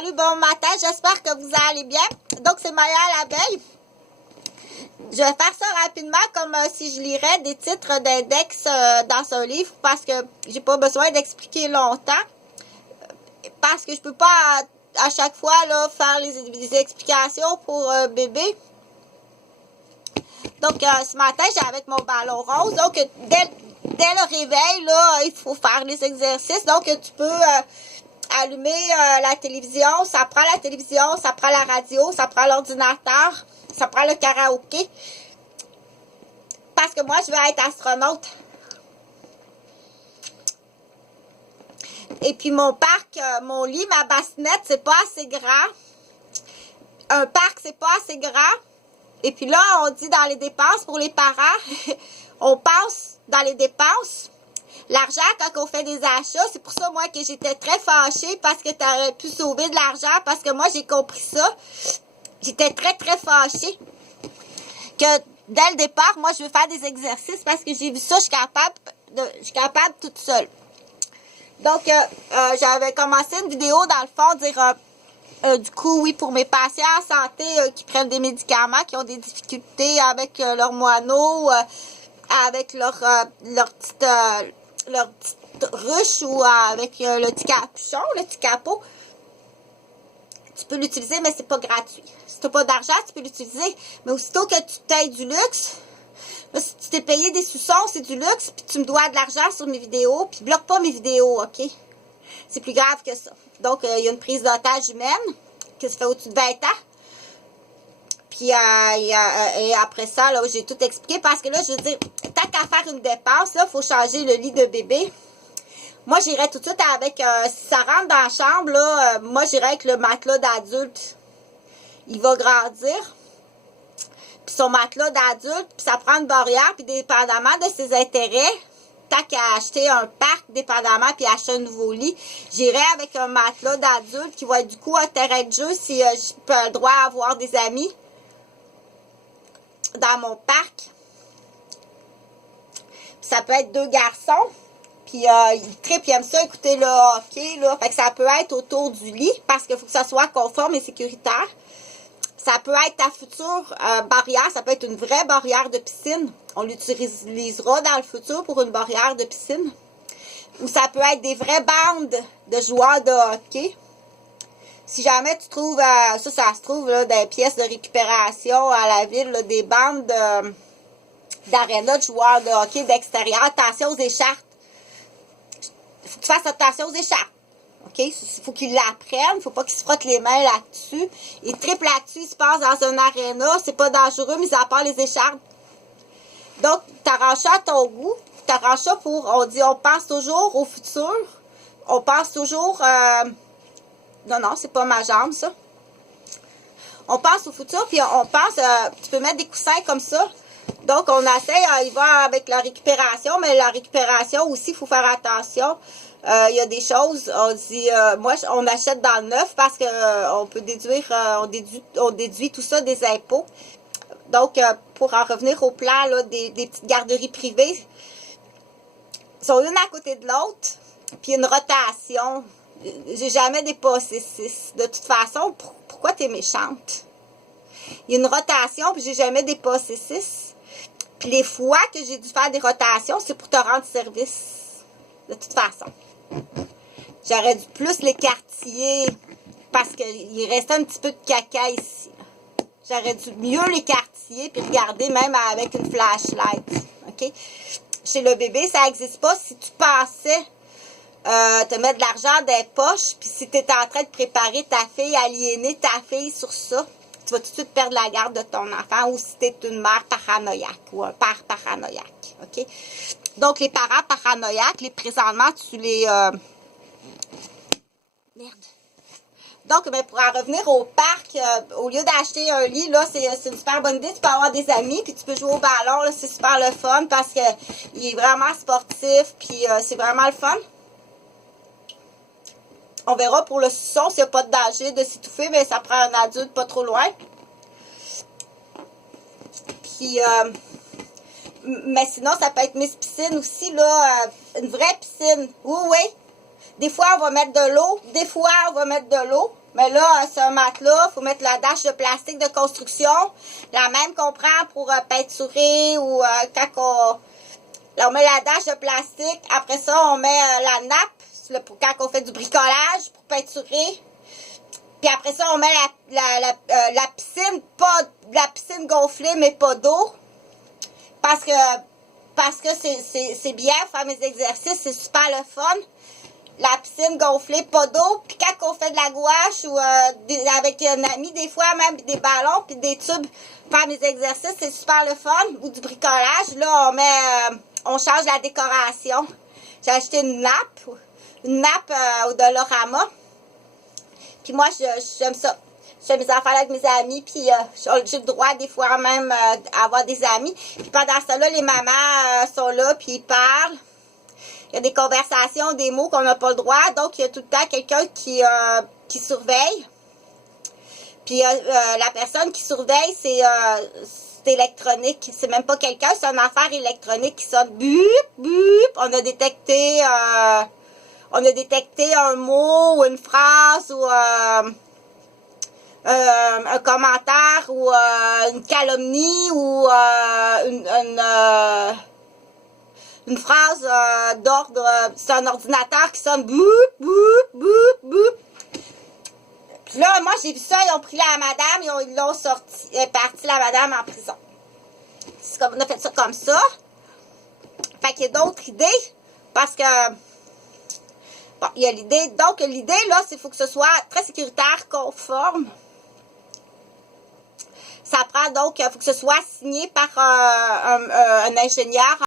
Salut, bon matin, j'espère que vous allez bien. Donc, c'est Maya l'abeille. Je vais faire ça rapidement comme si je lirais des titres d'index dans un livre parce que j'ai pas besoin d'expliquer longtemps. Parce que je peux pas à chaque fois là, faire les explications pour bébé. Donc, ce matin, j'ai avec mon ballon rose. Donc, dès le réveil, là, il faut faire les exercices. Donc, tu peux allumer la télévision. Ça prend la télévision, ça prend la radio, ça prend l'ordinateur, ça prend le karaoké. Parce que moi, je veux être astronaute. Et puis, mon parc, mon lit, ma bassinette, c'est pas assez grand. Un parc, c'est pas assez grand. Et puis là, on dit dans les dépenses pour les parents, on pense dans les dépenses. L'argent, quand on fait des achats, c'est pour ça, moi, que j'étais très fâchée parce que tu aurais pu sauver de l'argent, parce que moi, j'ai compris ça. J'étais très, très fâchée que dès le départ, moi, je veux faire des exercices parce que j'ai vu ça, je suis capable toute seule. Donc, j'avais commencé une vidéo, dans le fond, dire... du coup, oui, pour mes patients en santé qui prennent des médicaments, qui ont des difficultés avec leur moineau, avec leur petite ruche ou avec le petit capuchon, le petit capot. Tu peux l'utiliser, mais c'est pas gratuit. Si tu n'as pas d'argent, tu peux l'utiliser. Mais aussitôt que tu payes du luxe, là, si tu t'es payé des sous-sons, c'est du luxe, puis tu me dois de l'argent sur mes vidéos, puis bloque pas mes vidéos, OK? C'est plus grave que ça. Donc, il y a une prise d'otage humaine, que ça fait au-dessus de 20 ans. Puis, et après ça, là, j'ai tout expliqué. Parce que là, je veux dire, tant qu'à faire une dépense, là, il faut changer le lit de bébé. Moi, j'irais tout de suite avec, si ça rentre dans la chambre, là, moi, j'irais avec le matelas d'adulte. Il va grandir. Puis son matelas d'adulte, puis ça prend une barrière, puis dépendamment de ses intérêts, tant qu'à acheter un parc, dépendamment, puis acheter un nouveau lit, j'irai avec un matelas d'adulte qui va être du coup un terrain de jeu si j'ai pas le droit à avoir des amis dans mon parc. Puis ça peut être 2 garçons, puis ils trippent, ils aiment ça, écouter le hockey, là. Fait que ça peut être autour du lit, parce qu'il faut que ça soit conforme et sécuritaire. Ça peut être ta future barrière, ça peut être une vraie barrière de piscine. On l'utilisera dans le futur pour une barrière de piscine. Ou ça peut être des vraies bandes de joueurs de hockey. Si jamais tu trouves, ça se trouve là, dans les pièces de récupération à la ville, là, des bandes d'aréna de joueurs de hockey d'extérieur. Attention aux écharpes. Il faut que tu fasses attention aux écharpes. OK? Il faut qu'ils l'apprennent. Il ne faut pas qu'ils se frottent les mains là-dessus. Ils trippent là-dessus. Ils se passent dans un aréna. C'est pas dangereux, mis à part les écharpes. Donc, t'arranges ça à ton goût. T'arranges ça pour... On pense toujours au futur. On pense toujours... non, c'est pas ma jambe, ça. On pense au futur, puis on pense... tu peux mettre des coussins comme ça. Donc, on essaie, il va avec la récupération, mais la récupération aussi, il faut faire attention. Il y a des choses, on dit, moi, on achète dans le neuf parce que on peut déduire, on déduit tout ça des impôts. Donc, pour en revenir au plan là, des petites garderies privées, ils sont l'une à côté de l'autre, puis une rotation. J'ai jamais dépassé 6. De toute façon, pourquoi t'es méchante? Il y a une rotation, puis j'ai jamais dépassé 6. Puis les fois que j'ai dû faire des rotations, c'est pour te rendre service. De toute façon. J'aurais dû plus l'écartiller parce qu'il restait un petit peu de caca ici. J'aurais dû mieux l'écartiller puis regarder même avec une flashlight. OK? Chez le bébé, ça n'existe pas. Si tu pensais te mettre de l'argent dans les poches, puis si tu es en train de préparer ta fille, aliéner ta fille sur ça, tu vas tout de suite perdre la garde de ton enfant, ou si tu es une mère paranoïaque ou un père paranoïaque. OK? Donc, les parents paranoïaques, les présentement, tu les... Merde. Donc, ben, pour en revenir au parc, au lieu d'acheter un lit, là, c'est une super bonne idée. Tu peux avoir des amis, puis tu peux jouer au ballon, là, c'est super le fun, parce que il est vraiment sportif, puis c'est vraiment le fun. On verra pour le son s'il n'y a pas de danger de s'étouffer, mais ça prend un adulte pas trop loin. Puis, mais sinon, ça peut être Miss Piscine aussi, là, une vraie piscine. Oui, oui. Des fois, on va mettre de l'eau. Des fois, on va mettre de l'eau. Mais là, c'est un matelas, il faut mettre la dash de plastique de construction, la même qu'on prend pour peinturer ou quand on met la dash de plastique. Après ça, on met la nappe quand on fait du bricolage pour peinturer. Puis après ça, on met la piscine, pas la piscine gonflée, mais pas d'eau. Parce que c'est bien faire mes exercices, c'est super le fun. La piscine gonflée, pas d'eau. Puis quand on fait de la gouache ou avec un ami, des fois même des ballons puis des tubes, faire mes exercices, c'est super le fun. Ou du bricolage, là, on change la décoration. J'ai acheté une nappe au Dollarama. Puis moi, j'aime ça. Je fais mes affaires avec mes amis, puis j'ai le droit des fois même d'avoir des amis. Puis pendant ce temps-là, les mamans sont là, puis ils parlent. Il y a des conversations, des mots qu'on n'a pas le droit. Donc, il y a tout le temps quelqu'un qui surveille. Puis, la personne qui surveille, c'est électronique. C'est même pas quelqu'un, c'est une affaire électronique qui sonne bup, bup. On a détecté un mot ou une phrase ou un commentaire ou une calomnie ou une phrase d'ordre, c'est un ordinateur qui sonne boop, boop, boop, boop. Puis là, moi, j'ai vu ça, ils ont pris la madame, ils l'ont sorti, elle est partie la madame en prison. C'est comme, on a fait ça comme ça. Fait qu'il y a d'autres idées, parce que, bon, il y a l'idée, donc l'idée, là, c'est qu'il faut que ce soit très sécuritaire, conforme. Ça prend donc, il faut que ce soit signé par un ingénieur